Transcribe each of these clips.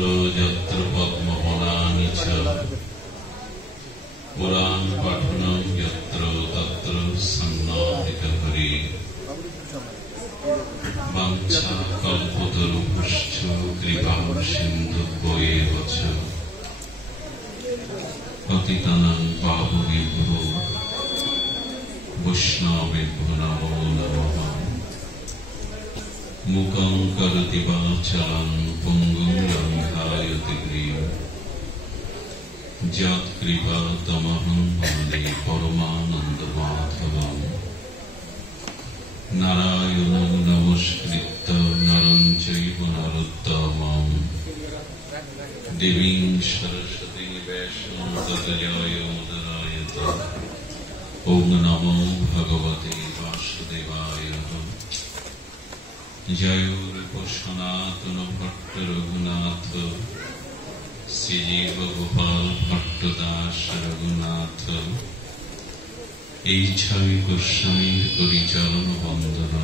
যত্র যত্র পদ্মবনানি চ পুরাণ পাঠনং যত্র তত্র সন্নাধিক হরি বাঞ্ছা কল্পতরুভ্যশ্চ কৃপা সিন্ধুভ্যেব চ পতিতানাং পাবনেভ্যো বৈষ্ণবেভ্যো নমো নমঃ। মুখং করোতি বাচালং পঙ্গুং লঙ্ঘায়তে গিরিম যৎকৃপাতমহং বন্দে পরমানন্দমাধবম। নারায়ণং নমস্কৃত্য নরং চৈব নরোত্তমং দেবীং সরস্বতী ব্যাসং ততো জয়োদরায়ত। ওম নমো ভগবতে বাসুদেবায়। জয় রূপ সনাতন ভট্ট রঘুনাথ শ্রীজীব গোপাল ভট্ট দাস রঘুনাথ। এই ছয় গোস্বামীর পরিচরণ বন্দন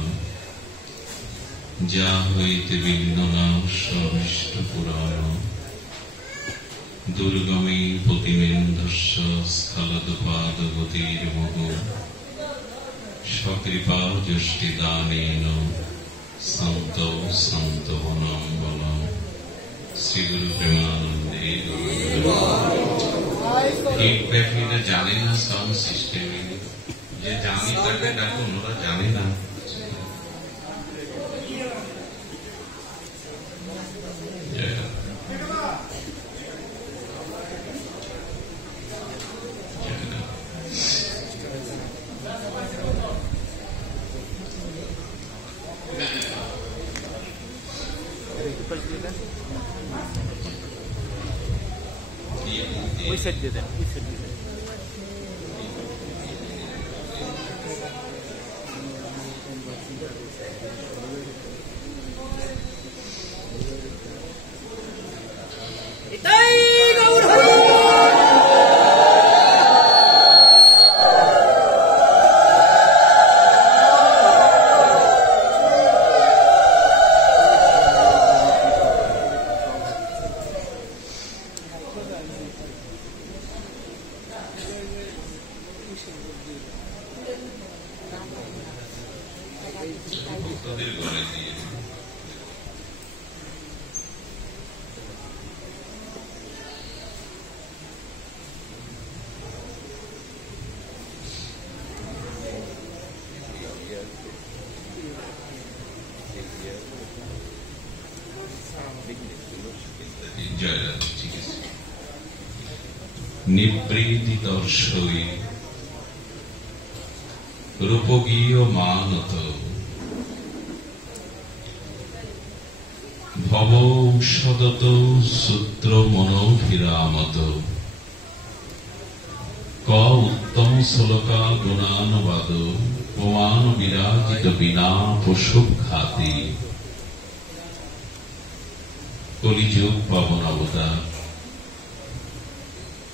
যা হইতে ভিন্ন নাশ অভীষ্ট পুরাণ দুর্গমে প্রতিমেন্ধস্য স্খলদপাদগতির মোহ সকৃপা যষ্টিদানেন সন্ত সন্তবনম বলম। শ্রী গুরু প্রেমানন্দে। ফিডব্যাক নিতে জানে না সাউন্ড সিস্টেমে, যে জানি তাকে ডাকুন, ওরা জানে না। ওই সাইড দিয়ে দেন, ওই সাইড দিয়ে দেন। নিবৃদিতর্ষই রূপগীয় মানত ভব ঔষধত সূত্র মনোভিরামত। ক উত্তম শ্লোকা গুণানুবাদ প্রমাণ বিরাজিত বিনা পশুঘাতি। কলিযুগ পাবন অবতার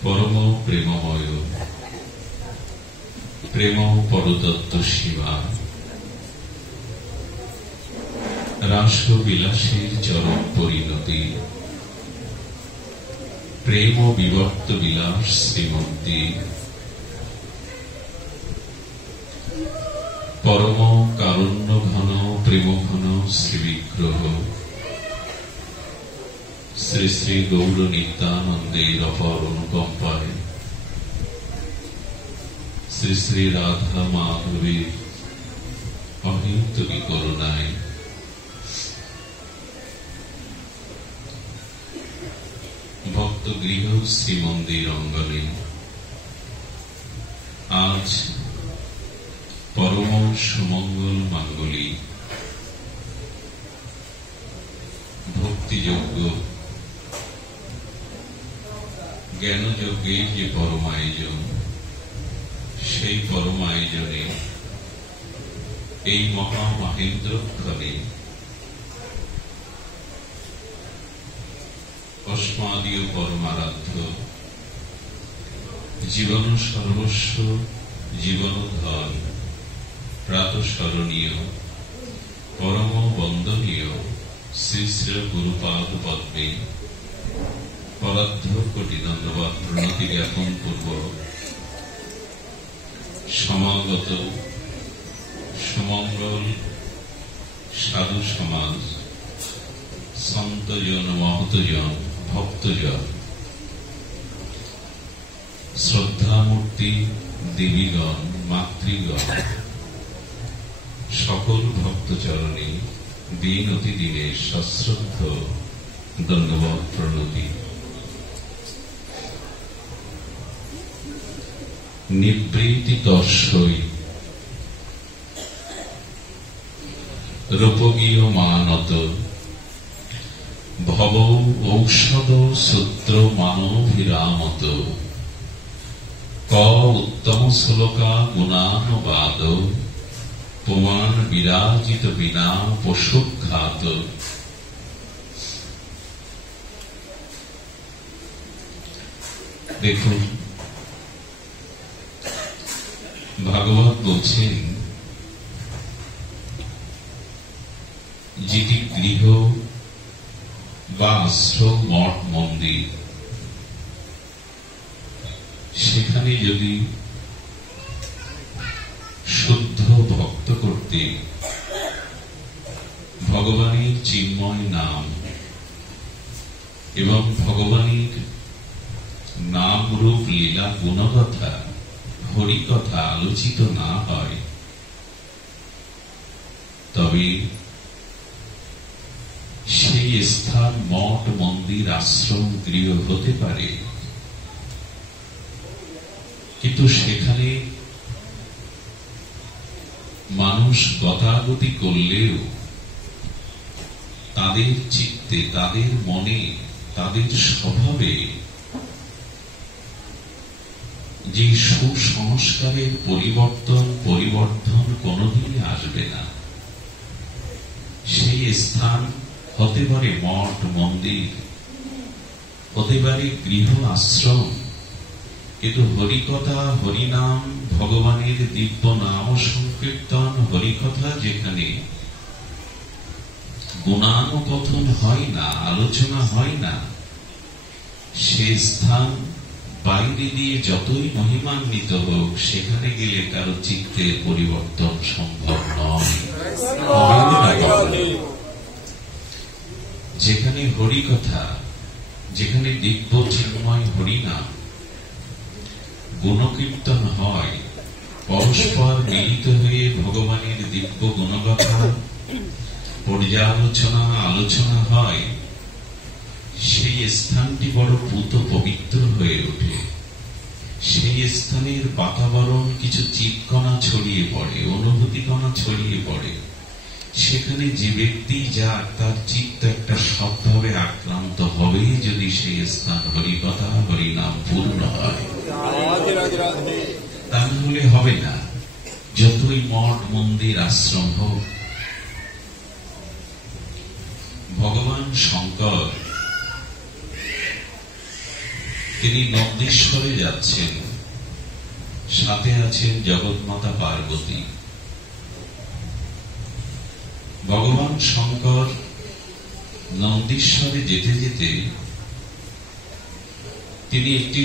পরম প্রেমময় প্রেম পরদত্ত শিবা রাসবিলাসের চরম পরিণতি প্রেম বিবর্ত বিলাস শ্রীমন্তী পরম কারুণ্য ঘন প্রেম ঘন শ্রীবিগ্রহ শ্রী শ্রী গৌর নিত্যানন্দের অপর অনুকম্পায় শ্রী শ্রী রাধা মাধবীর অহিত করুণায় ভক্ত গৃহ শ্রীমন্দির অঙ্গনে আজ পরম সুমঙ্গল মাঙ্গলী ভক্তিযোগ্য জ্ঞানযজ্ঞের যে পরম আয়োজন, সেই পরম আয়োজনে এই মহামহেন্দ্রক্ষণে অস্মাদীয় পরমারাধ্য জীবন সর্বস্ব জীবনধন প্রাতঃস্মরণীয় পরম বন্দনীয় শ্রী শ্রী গুরুপাদ পদ্মে প্রণতি জ্ঞাপন পূর্বক সমাগত সমঙ্গল সাধু সমাজ, সন্তজন, মহতজন, ভক্তজন, শ্রদ্ধামূর্তি দেবীগণ, মাতৃগণ, সকল ভক্তচরণে দিন অতি দিনে সশ্রদ্ধ দণ্ডবৎ প্রণতি। নিবৃত্তি তস্যৈ রূপগীয় মানত ভব ঔষধ সূত্র মানভিরামত ক উত্তম শ্লোকা গুণানুবাদ পুমান বিরাজিত বিনা পশুঘাত। দেখুন, ভাগবত বলছেন, যেটি গৃহ বা আশ্রম, মঠ, মন্দির, সেখানে যদি শুদ্ধ ভক্ত করতে ভগবানের চিন্ময় নাম এবং ভগবানের নাম রূপ লীলা গুণকথা হরিকথা আলোচিত না হয়, তবে সেই স্থান মঠ, মন্দির, আশ্রম, গৃহ হতে পারে, কিন্তু সেখানে মানুষ গতাগতি করলেও তাদের চিত্তে, তাদের মনে, তাদের স্বভাবে যে সুসংস্কারের পরিবর্তন কোনদিনই আসবে না। সেই স্থান হতে পারে মঠ, মন্দির, হতে পারে গৃহ, আশ্রম, কিন্তু হরিকথা, হরিনাম, ভগবানের দিব্য নাম সংকীর্তন, হরিকথা যেখানে গুণানুকথন হয় না, আলোচনা হয় না, সে স্থান বাইরে দিয়ে যতই মহিমান্বিত হোক, সেখানে গেলে কারো চিত্তের পরিবর্তন সম্ভব নয়। যেখানে হরিকথা, যেখানে দিব্য চিন্ময় হরিনাম, গুণকীর্তন হয়, পরস্পর মিলিত হয়ে ভগবানের দিব্য গুণকথা পর্যালোচনা, আলোচনা হয়, সেই স্থানটি বড় পূত পবিত্র হয়ে ওঠে। সেই স্থানের বাতাবরণ কিছু চিৎকণা ছড়িয়ে পড়ে, অনুভূতিকণা ছড়িয়ে পড়ে। সেখানে যে ব্যক্তি যাক, তার চিত্ত একটা সৎভাবে আক্রান্ত হবে যদি সেই স্থান হরিকথা, হরিনাম পূর্ণ হয়। তা হলে হবে না, যতই মঠ, মন্দির, আশ্রম হোক। ভগবান শঙ্কর তিনি নন্দেশ্বরে যাচ্ছেন, সাথে আছেন জগৎমাতা পার্বতী। ভগবান শঙ্কর নন্দেশ্বরে যেতে যেতে তিনি একটি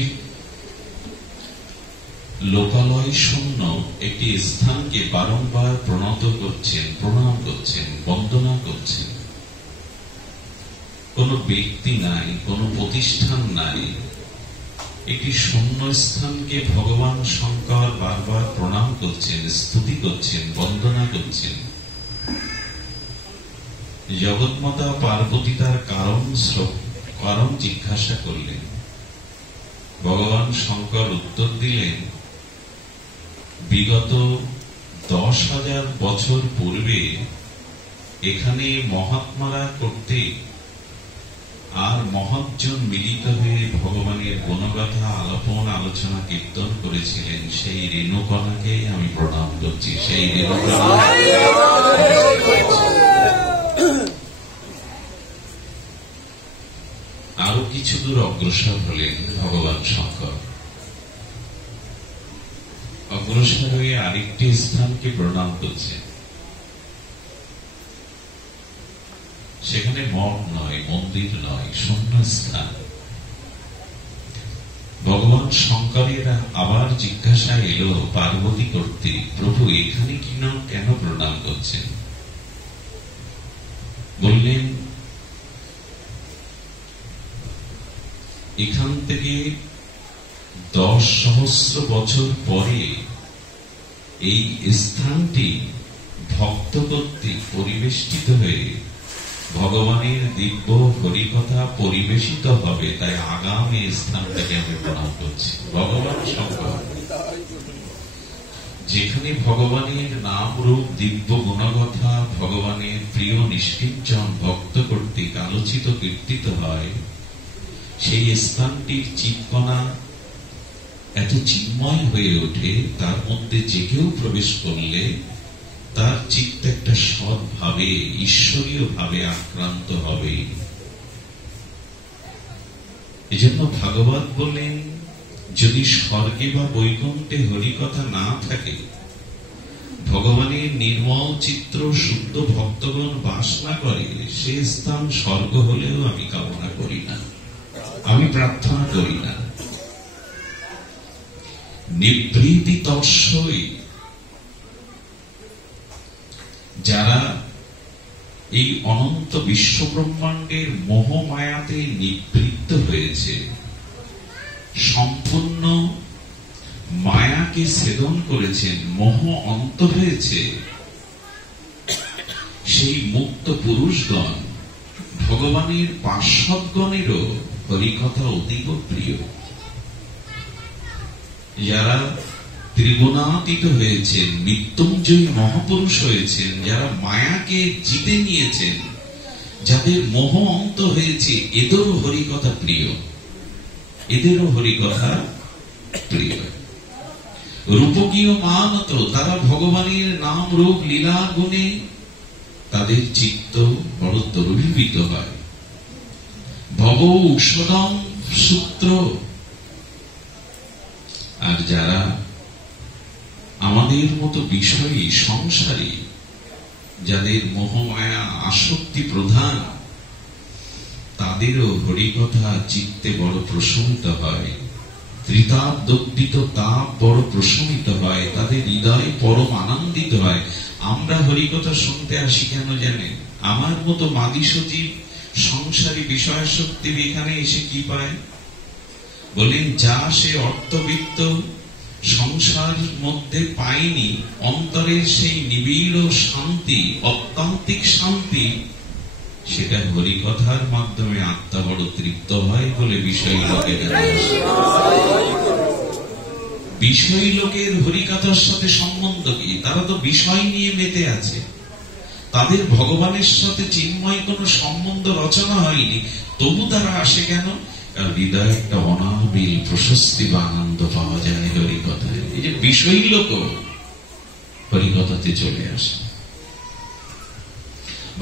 লোকালয় শূন্য একটি স্থানকে বারংবার প্রণত করছেন, প্রণাম করছেন, বন্দনা করছেন। কোন ব্যক্তি নাই, কোন প্রতিষ্ঠান নাই, একটি শূন্য স্থানকে ভগবান শঙ্কর বারবার প্রণাম করছেন, স্তুতি করছেন, বন্দনা করছেন। জগৎমাতা পার্বতী তার কারণ জিজ্ঞাসা করলেন। ভগবান শঙ্কর উত্তর দিলেন, বিগত 10,000 বছর পূর্বে এখানে মহাত্মারা করতে আর মহৎজন মিলিত হয়ে ভগবানের গুণগাথা আলাপন, আলোচনা, কীর্তন করেছিলেন। সেই রেণুকণাকে আমি প্রণাম করছি। সেই রেণুকণা আরো কিছু দূর অগ্রসর হলেন ভগবান শঙ্কর। অগ্রসর হয়ে আরেকটি স্থানকে প্রণাম করছেন। সেখানে মঠ নয়, মন্দির নয়, শূন্য স্থান। ভগবান ভগবান শঙ্করের আবার জিজ্ঞাসা এলো পার্বতী করতে, প্রভু এখানে কেন প্রণাম করছেন? বললেন, এখান থেকে 10,000 বছর পরে এই স্থানটি ভক্ত কর্তৃক পরিবেষ্টিত হয়ে ভগবানের দিব্য হরিকথা পরিবেশিত হবে, তাই আগামী স্থানটাকে আমি প্রণাম করছি। ভগবান শঙ্কর যেখানে ভগবানের নাম রূপ দিব্য গুণকথা ভগবানের প্রিয় নিষ্কিঞ্চন ভক্ত কর্তৃক আলোচিত কীর্তিত হয়, সেই স্থানটির চিৎকণা এত চিন্ময় হয়ে ওঠে, তার মধ্যে যে কেউ প্রবেশ করলে তার চিত্ত একটা সৎভাবে ঈশ্বরীয় ভাবে আক্রান্ত হবে। এজন্য ভাগবত বলেন, যদি স্বর্গে বা বৈকুণ্ঠে হরিকথা না থাকে, ভগবানের নির্মল চিত্র শুদ্ধ ভক্তগণ বাস না করে, সে স্থান স্বর্গ হলেও আমি কামনা করি না, আমি প্রার্থনা করি না। নিবৃত্তি তৎসই, যারা এই অনন্ত বিশ্ব ব্রহ্মাণ্ডের মোহমায়াতে নিবৃত্ত হয়েছে, সম্পূর্ণ মায়াকে ছেদন করেছেন, মোহ অন্ত হয়েছে, সেই মুক্ত পুরুষগণ ভগবানের পার্শ্বদগণেরও হরিকথা অতীব প্রিয়। যারা ত্রিগুণাতীত হয়েছেন, মৃত্যুঞ্জয়ী মহাপুরুষ হয়েছেন, যারা মায়াকে জিতে নিয়েছেন, যাদের মোহ অন্ত হয়েছে, এদেরও হরিকথা প্রিয়, এদেরও হরিকথা প্রিয়। রূপকীয় মানত, তারা ভগবানের নাম রূপ লীলা গুণে তাদের চিত্ত বড় দ্রবীভূত হয়। ভব ঔষধম সূত্র। আর যারা আমাদের মতো বিষয়ী সংসারী, যাদের মোহমায়া আসক্তি প্রধান, তাদেরও হরিকথা চিত্তে বড় প্রশমিত হয়, ত্রিতাপ দগ্ধিত তাপ বড় প্রশমিত হয়, তাদের হৃদয় পরম আনন্দিত হয়। আমরা হরিকথা শুনতে আসি কেন জানেন? আমার মতো মাদি সজীব সংসারী বিষয়াসক্তি এখানে এসে কি পায়? বলেন, যা সে অর্থবিত্ত সংসার মধ্যে পায়নি, অন্তরের সেই নিবিড় শান্তি, অত্যান্তিক শান্তি, সেটা হরিকথার মাধ্যমে আত্মা বড় তৃপ্ত হয় বলে বিষয় লোকের বিষয় লোকের হরিকথার সাথে সম্বন্ধ কি? তারা তো বিষয় নিয়ে মেতে আছে, তাদের ভগবানের সাথে চিন্ময় কোন সম্বন্ধ রচনা হয়নি, তবু তারা আসে কেন? হৃদয় একটা অনাবিল প্রশস্তি বা আনন্দ পাওয়া যায় হরিকথায়। এই যে বিষয়ী লোক হরিকথাতে চলে আসে।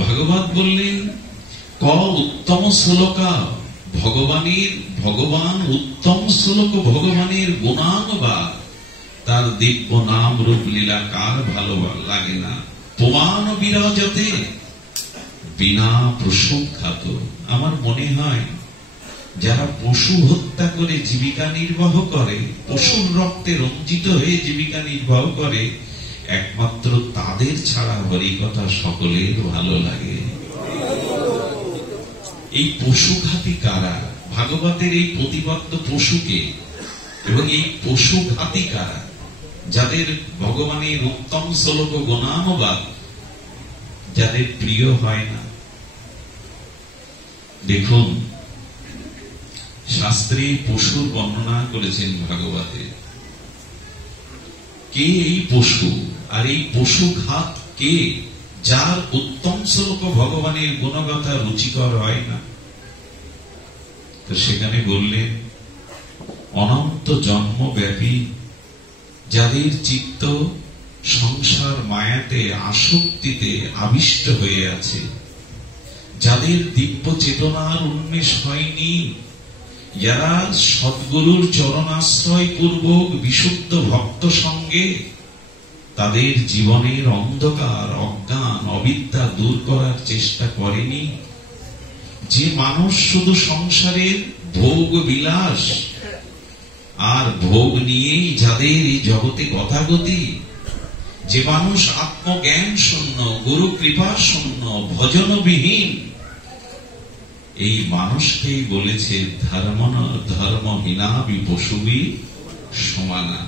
ভাগবত বললেন, ক উত্তম শ্লোকা ভগবান উত্তম শ্লোক ভগবানের গুণানুবাদ, তার দিব্য নাম রূপ লীলা কার ভালো লাগে না? প্রমাণ বিরাজতে বিনা প্রসংখ্যাত। আমার মনে হয় যারা পশু হত্যা করে জীবিকা নির্বাহ করে, পশুর রক্তে রঞ্জিত হয়ে জীবিকা নির্বাহ করে, একমাত্র তাদের ছাড়া হরিকথা সকলের ভালো লাগে। এই পশুঘাতী কারা? ভাগবতের এই প্রতিবদ্ধ পশুকে এবং এই পশুঘাতী কারা? যাদের ভগবানের উত্তম শ্লোক গুণানুবাদ যাদের প্রিয় হয় না। দেখুন, শাস্ত্রে পশুর বর্ণনা করেছেন ভাগবতে। কে এই পশু? আর এই পশুঘাত কে? যার উত্তম শ্লোক ভগবানের গুণগাথা রুচিকর হয় না। তো সেখানে বললেন, অনন্ত জন্মব্যাপী যাদের চিত্ত সংসার মায়াতে আসক্তিতে আবিষ্ট হয়ে আছে, যাদের দিব্য চেতনার উন্মেষ হয়নি, যারা সদ্গুরুর চরণাশ্রয় পূর্বক বিশুদ্ধ ভক্ত সঙ্গে তাদের জীবনের অন্ধকার অজ্ঞান অবিদ্যা দূর করার চেষ্টা করেনি, যে মানুষ শুধু সংসারের ভোগ বিলাস আর ভোগ নিয়েই যাদের এই জগতে গতাগতি, যে মানুষ আত্মজ্ঞান শূন্য, গুরু কৃপা শূন্য, ভজনবিহীন, এই মানুষকেই বলেছে ধর্মহীনাবি পশুবি সমানা।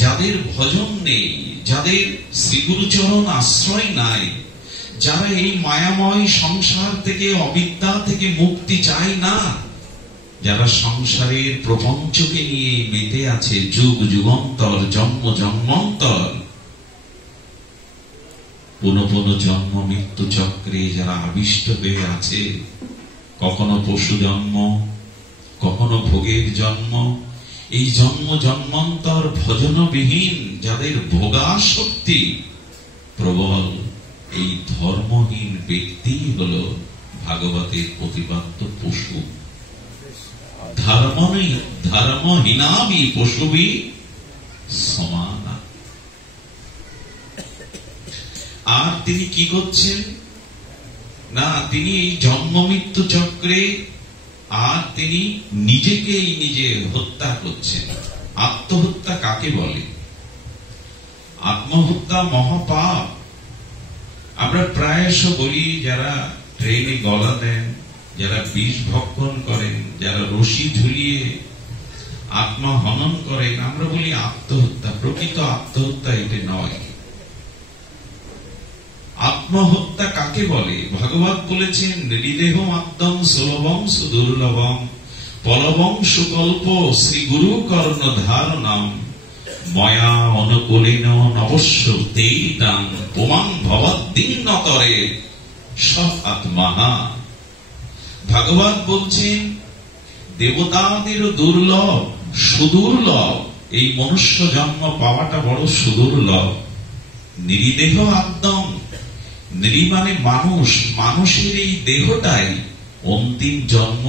যাদের ভজন নেই, যাদের শ্রীগুরুচরণ আশ্রয় নাই, যারা এই মায়াময় সংসার থেকে, অবিদ্যা থেকে মুক্তি চায় না, যারা সংসারের প্রপঞ্চকে নিয়ে মেতে আছে যুগ যুগান্তর, জন্ম জন্মান্তর, পুনঃ পুনঃ জন্ম মৃত্যু চক্রে যারা আবিষ্ট হয়ে আছে, কখনো পশু জন্ম, কখনো ভোগের জন্ম, এই জন্ম জন্মান্তর ভজনবিহীন যাদের ভোগাসক্তি প্রবল, এই ধর্মহীন ব্যক্তি হল ভাগবতের প্রতিপাদ্য পশু। ধর্মহীনাবি পশুবি সমানা। আর তিনি কি করছেন না, তিনি এই জন্ম মৃত্যু চক্রে আর তিনি নিজেকেই নিজে হত্যা করছেন। আত্মহত্যা কাকে বলে? আত্মহত্যা মহাপাপ। আমরা প্রায়শ বলি, যারা ট্রেনে গলা দেন, যারা বিষ ভক্ষণ করেন, যারা রশি ঝুলিয়ে আত্মহনন করেন, আমরা বলি আত্মহত্যা। প্রকৃত আত্মহত্যা এটা নয়। আত্মহত্যা কাকে বলে? ভাগবত বলেছেন, হৃদেহ আত্মং সুলভং সুদুর্লভং পলবং সুকল্প শ্রী গুরু কর্ণ ধারণম ময়া অনুকূলেন নবস্য তেইতাং পুমাং ভবদ্দীর্ণতরে সৎ আত্মাহা। ভাগবত বলছেন, দেবতাদের দুর্লভ, সুদুর্লভ, এই মনুষ্য জন্ম পাওয়াটা বড় সুদুর্লভ। নিরিদেহ আত্মং, নিরি মানে মানুষ, মানুষের এই দেহটাই অন্তিম জন্ম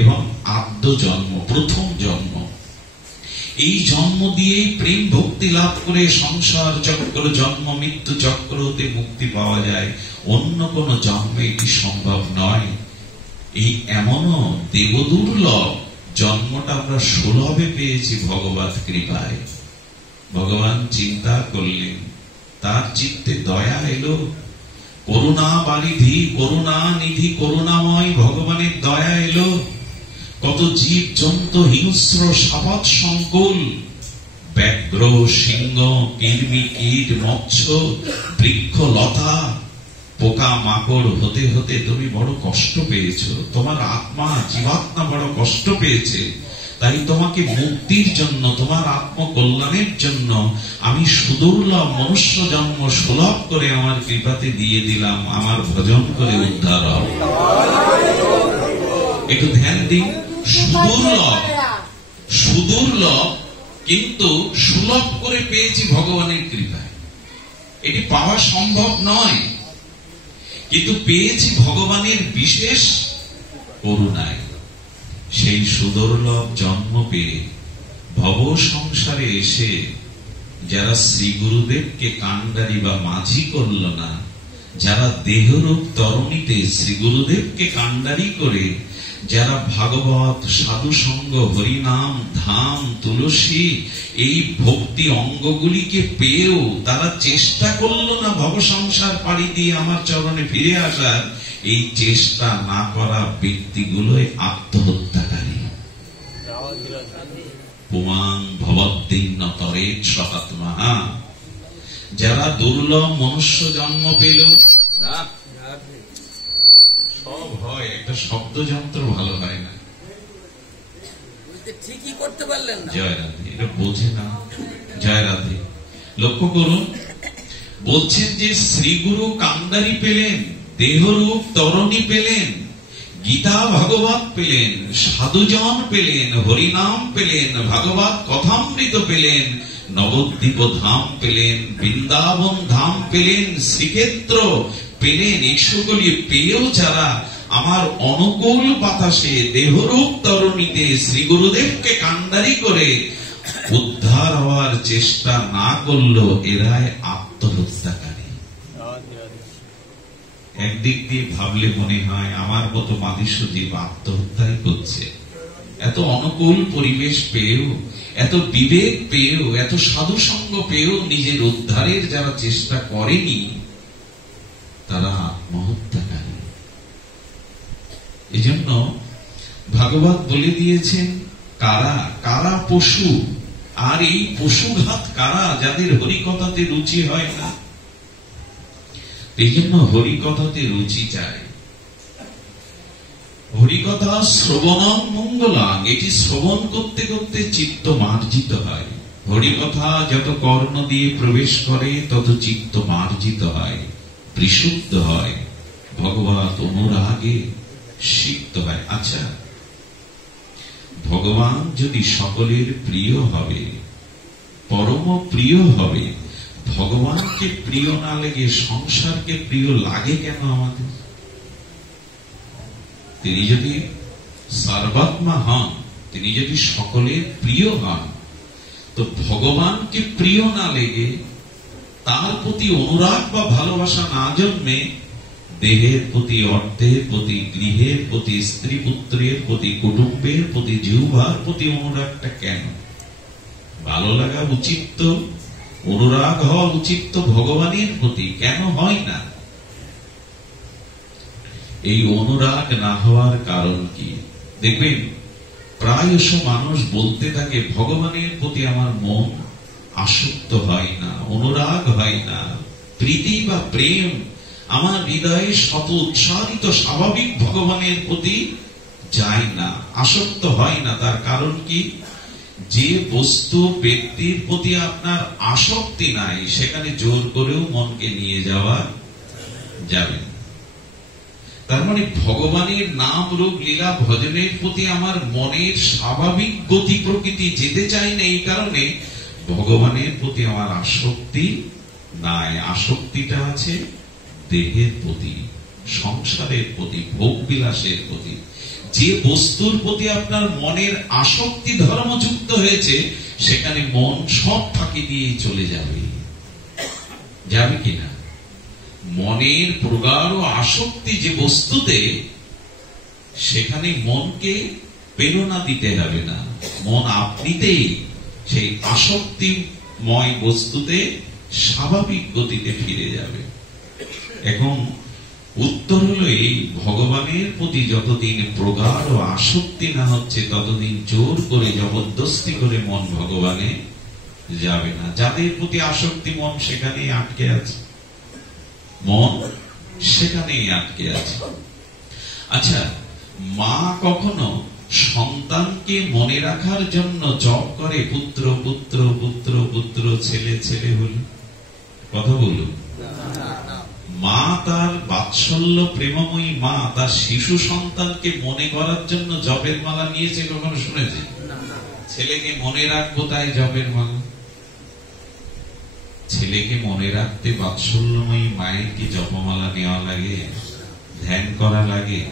এবং আদ্য জন্ম, প্রথম জন্ম। এই জন্ম দিয়েই প্রেম ভক্তি লাভ করে সংসার চক্র, জন্ম মৃত্যু চক্র হতে মুক্তি পাওয়া যায়। অন্য কোন জন্মে এটি সম্ভব নয়। এই এমনও দেবদুর্লভ জন্মটা আমরা সুলভে পেয়েছি ভগবত কৃপায়। ভগবান চিন্তা করলেন, তার চিত্তে দয়া এলো, করুণা বারিধি, করুণা নিধি, করুণাময় ভগবানের দয়া এলো। কত জীব জন্তু হিংস্র সাপত সংকুল, ব্যাঘ্র সিংহ কীর্মি কীট মৎস্য বৃক্ষ লতা পোকা মাকড় হতে হতে তুমি বড় কষ্ট পেয়েছ, তোমার আত্মা জীবাত্মা বড় কষ্ট পেয়েছে। তাই তোমাকে মুক্তির জন্য, তোমার আত্মকল্যাণের জন্য আমি সুদুর্লভ মনুষ্য জন্ম সুলভ করে আমার কৃপাতে দিয়ে দিলাম। আমার ভজন করে উদ্ধার হও। একটু ধ্যান দিন, সুদুর্লভ, সুদুর্লভ কিন্তু সুলভ করে পেয়েছি ভগবানের কৃপায়। এটি পাওয়া সম্ভব নয়, কিন্তু পেয়েছি ভগবানের বিশেষ করুণায়। সেই সুদুর্লভ জন্ম পেয়ে ভব সংসারে এসে যারা শ্রী গুরুদেবকে কান্ডারি বা মাঝি করল না, যারা দেহরূপ তরণীতে শ্রী গুরুদেবকে কান্ডারি করে যারা ভাগবত সাধু সঙ্গ হরিনাম ধাম তুলসী এই ভক্তি অঙ্গগুলিকে পেয়েও তারা চেষ্টা করল না ভব সংসার পাড়ি দিয়ে আমার চরণে ফিরে আসার, এই চেষ্টা না করা ব্যক্তিগুলোই আত্মহত্যাকারী। পুমাং ভবদ্দীর্ণতরে সতাত্মা। যারা দুর্লভ মনুষ্য জন্ম পেল না, সব হয়, একটা শব্দযন্ত্র ভালো হয় না। ঠিকই করতে পারলেন না। জয় রাধে, এটা বোঝে না। জয় রাধে। লক্ষ্য করুন, বলছেন যে শ্রীগুরু কান্ডারি পেলেন, দেহরূপ তরণী পেলেন, গীতা ভাগবত পেলেন, সাধুজন পেলেন, হরিনাম পেলেন, ভাগবত কথামৃত পেলেন, নবদ্বীপ ধাম পেলেন, বৃন্দাবন ধাম পেলেন, শ্রীক্ষেত্র পেলেন। এইসবগুলি পেয়েও যারা আমার অনুকূল বাতাসে দেহরূপ তরণীতে শ্রী গুরুদেবকে কান্ডারি করে উদ্ধার হওয়ার চেষ্টা না করলো, এরাই আত্মহত্যাকারী। একদিক দিয়ে ভাবলে মনে হয় আমার মতো মানুষ জীব আত্মহত্যাই করছে। এত অনুকূল পরিবেশ পেয়েও এত বিবেক পেয়েও, এত সাধু সঙ্গ পেয়েও নিজের উদ্ধারের যারা চেষ্টা করেনি তারা আত্মহত্যাকারী। এজন্য ভাগবত বলে দিয়েছেন কারা কারা পশু, আর এই পশুঘাত কারা, যাদের হরিকথাতে রুচি হয় না। এই জন্য হরিকথাতে রুচি চায়। হরিকথা শ্রবণং মঙ্গলাং, এটি শ্রবণ করতে করতে চিত্ত মার্জিত হয়। হরিকথা যত কর্ণ দিয়ে প্রবেশ করে তত চিত্ত মার্জিত হয়, বিশুদ্ধ হয়, ভগবত অনুরাগে সিক্ত হয়। আচ্ছা, ভগবান যদি সকলের প্রিয় হবে, পরম প্রিয় হবে, ভগবানকে প্রিয় না লেগে সংসারকে প্রিয় লাগে কেন আমাদের? তিনি যদি সর্বাত্মা হন, তিনি যদি সকলের প্রিয় হন, তো ভগবানকে প্রিয় না লেগে, তার প্রতি অনুরাগ বা ভালোবাসা না জন্মে দেহের প্রতি, অর্থের প্রতি, গৃহের প্রতি, স্ত্রী পুত্রের প্রতি, কুটুম্বের প্রতি, জিহ্বার প্রতি অনুরাগটা কেন? ভালো লাগা উচিত তো, অনুরাগ হওয়া উচিত তো ভগবানের প্রতি, কেন হয় না? এই অনুরাগ না হওয়ার কারণ কি? দেখবেন প্রায়শ মানুষ বলতে থাকে ভগবানের প্রতি আমার মন আসক্ত হয় না, অনুরাগ হয় না, প্রীতি বা প্রেম আমার হৃদয়ে শত উৎসাহিত স্বাভাবিক ভগবানের প্রতি যায় না, আসক্ত হয় না। তার কারণ কি? যে বস্তু ব্যক্তির প্রতি আপনার আসক্তি নাই, সেখানে জোর করেও মনকে নিয়ে যাওয়া যাবে। তার মানে ভগবানের নাম রূপ লীলা ভজনের প্রতি আমার মনের স্বাভাবিক গতি প্রকৃতি যেতে চাই না, এই কারণে ভগবানের প্রতি আমার আসক্তি নাই। আসক্তিটা আছে দেহের প্রতি, সংসারের প্রতি, ভোগ বিলাসের প্রতি। যে বস্তুর প্রতি আপনার মনের আসক্তি ধর্মযুক্ত হয়েছে, সেখানে মন সব ফাঁকি দিয়ে চলে যাবে, যাবে কিনা? মনের প্রগাঢ় আসক্তি যে বস্তুতে, সেখানে মনকে প্রেরণা দিতে হবে না, মন আপনিতেই সেই আসক্তিময় বস্তুতে স্বাভাবিক গতিতে ফিরে যাবে। এখন উত্তর হলো এই, ভগবানের প্রতি যতদিন প্রগাঢ় আসক্তি না হচ্ছে, ততদিন জোর করে জবরদস্তি করে মন ভগবানে যাবে না। যাদের প্রতি আসক্তি মন সেখানেই আটকে আছে, মন সেখানেই আটকে আছে। আচ্ছা, মা কখনো সন্তানকে মনে রাখার জন্য জপ করে পুত্র পুত্র পুত্র পুত্র, ছেলে ছেলে হল? কথা বলুন। মা তার বাৎসল্য প্রেমময়ী মা তার শিশু সন্তানকে মনে করার জন্য জপের মালা নিয়েছে, কখনো শুনেছে? ছেলেকে মনে রাখবো তাই জপের মালা। ছেলেকে মনে রাখতে বাৎসল্যময়ী মায়ের কি জপমালা নেওয়া লাগে, ধ্যান করা লাগে?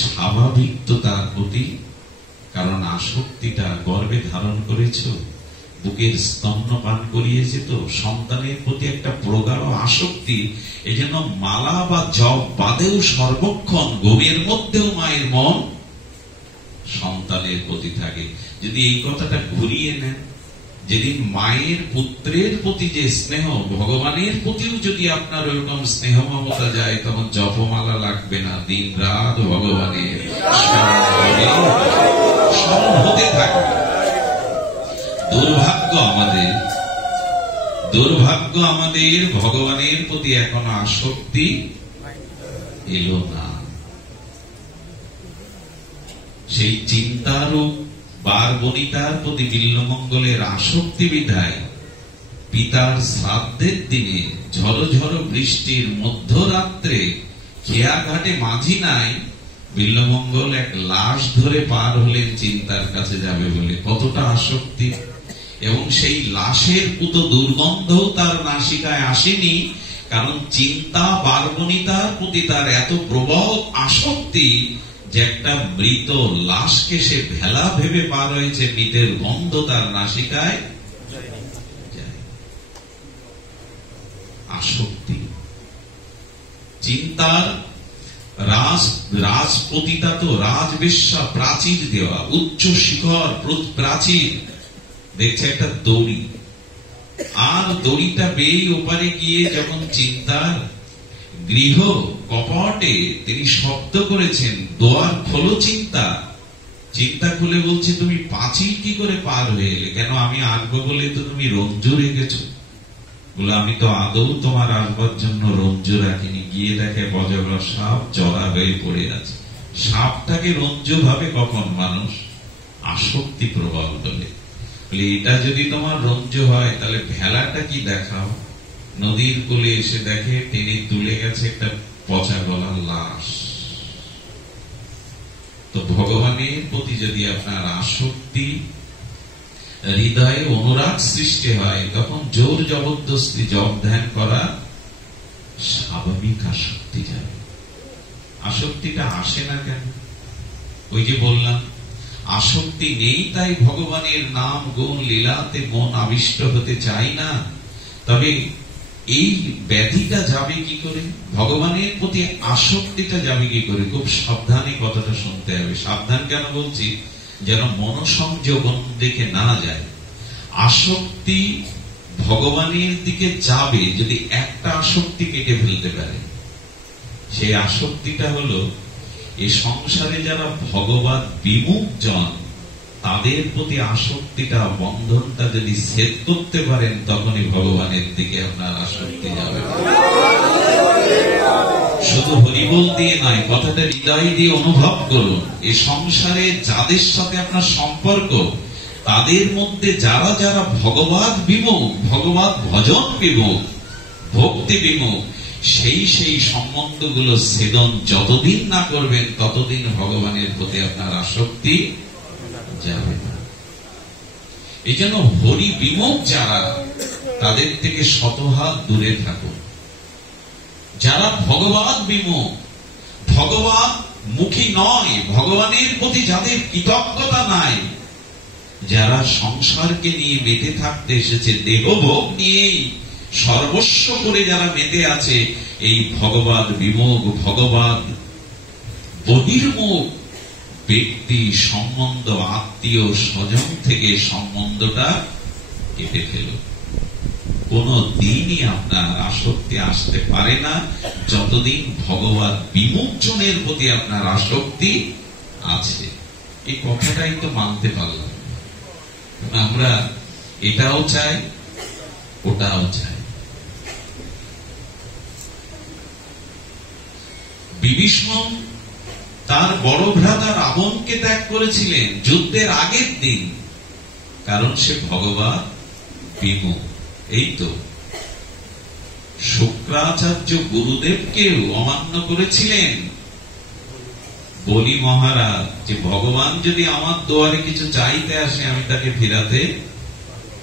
স্বাভাবিক তো তার প্রতি, কারণ আসক্তিটা গর্ভে ধারণ করেছ, বুকের স্তন্য পান করিয়েছে, তো সন্তানের প্রতি একটা প্রগাঢ় আসক্তি। এই জন্য মালা বা জপ বাদেও সর্বক্ষণ ঘুমের মধ্যেও মায়ের মন সন্তানের প্রতি থাকে। যদি এই কথাটা ঘুরিয়ে নেন, যেদিন মায়ের পুত্রের প্রতি যে স্নেহ, ভগবানের প্রতিও যদি আপনার ওরকম স্নেহ মমতা যায়, তখন জপমালা লাগবে না, দিন রাত ভগবানের স্মরণ হতে থাকবে। দুর্ভাগ্য আমাদের ভগবানের প্রতি এখনো আসক্তি এলো না। সেই চিন্তারূপ বারবনিতার প্রতি বিল্বমঙ্গলের আসক্তি বিধায় পিতার শ্রাদ্ধের দিনে ঝড়ো ঝড়ো বৃষ্টির মধ্যরাত্রে খেয়াঘাটে মাঝি নাই, বিল্বমঙ্গল এক লাশ ধরে পার হলেন চিন্তার কাছে যাবে বলে। কতটা আসক্তি! এবং সেই লাশের পুত দুর্গন্ধও তার নাসিকায় আসেনি, কারণ চিন্তা বারবনিতার প্রতি তার এত প্রবল আসক্তি যে একটা মৃত লাশকে সে ভেলা ভেবে পার হয়েছে, মৃতের গন্ধ তার নাসিকায়। আসক্তি চিন্তার রাজপতিতা তো রাজবেশ্যা, প্রাচীর দেওয়া, উচ্চ শিখর প্রাচীর, দেখছে একটা দড়ি, আর দড়িটা বেয়ে ওপারে গিয়ে যখন চিন্তার গৃহ কপটে তিনি শব্দ করেছেন, দোয়ার খোলো চিন্তা। চিন্তা খুলে বলছে, তুমি পাঁচিল কি করে পার হয়ে এলে? কেন আমি আসবো বলে তো তুমি রঞ্জু রেখেছ? বলে, আমি তো আদৌ তোমার আসবার জন্য রঞ্জু রাখিনি। গিয়ে দেখে বজরা সাপ জড়া হয়ে পড়ে আছে। সাপটাকে রঞ্জু ভাবে কখন মানুষ? আসক্তি প্রবল বলে। এটা যদি তোমার রঞ্জু হয়, তাহলে ভেলাটা কি দেখাও? নদীর কোলে এসে দেখে টেনে তুলে গেছে একটা পচা গলার লাশ। তো ভগবানের প্রতি যদি আপনার আসক্তি, হৃদয়ে অনুরাগ সৃষ্টি হয়, তখন জোর জবরদস্তি জপ ধ্যান করা স্বাভাবিক আসক্তি যাবে। আসক্তিটা আসে না কেন? ওই যে বললাম, আসক্তি নেই তাই ভগবানের নাম গুণ লীলাতে মন আবিষ্ট হতে চাই না। তবে এই ব্যাধিটা যাবে কি করে? ভগবানের প্রতি আসক্তিটা যাবে কি করে? খুব সাবধানে কথাটা শুনতে হবে। সাবধান কেন বলছি? যেন মনোসংযোগ দেখে না যায়। আসক্তি ভগবানের দিকে যাবে যদি একটা আসক্তি কেটে ফেলতে পারে। সেই আসক্তিটা হলো, এই সংসারে যারা ভগবান বিমুখ জন, তাদের প্রতি আসক্তিটা, বন্ধনটা যদি ছেদ করতে পারেন, তখনই ভগবানের দিকে আপনার আসক্তি যাবে। শুধু হরিবোল দিয়ে নয়, কথাটা হৃদয় দিয়ে অনুভব করুন। এই সংসারে যাদের সাথে আপনার সম্পর্ক, তাদের মধ্যে যারা যারা ভগবান বিমুখ, ভগবান ভজন বিমুখ, ভক্তি বিমুখ, সেই সেই সম্বন্ধগুলো ছেদন যতদিন না করবেন, ততদিন ভগবানের প্রতি আপনার আসক্তি যাবে না। এই জন্য হরি বিমুখ যারা, তাদের থেকে শতহাত দূরে থাকুন। যারা ভগবান বিমুখ, ভগবান মুখী নয়, ভগবানের প্রতি যাদের কৃতজ্ঞতা নাই, যারা সংসারকে নিয়ে মেতে থাকতে এসেছে, দেহভোগ নিয়েই সর্বস্ব করে যারা মেতে আছে, এই ভগবান বিমুখ, ভগবান বহির্মুখ ব্যক্তি সম্বন্ধ, আত্মীয় স্বজন থেকে সম্বন্ধটা কেটে ফেল। কোন দিনই আপনার আসক্তি আসতে পারে না যতদিন ভগবান বিমুখ জনের প্রতি আপনার আসক্তি আছে। এই কথাটাই তো মানতে পারলাম। আমরা এটাও চাই, ওটাও চাই। বিভীষণ তার বড় ভ্রাতা রাবণকে ত্যাগ করেছিলেন যুদ্ধের আগের দিন, কারণ সে ভগবান বিমুখ। এই তো শুক্রাচার্য গুরুদেবকেও অমান্য করেছিলেন। বলি মহারাজ যে ভগবান যদি আমার দুয়ারে কিছু চাইতে আসে, আমি তাকে ফিরাতে,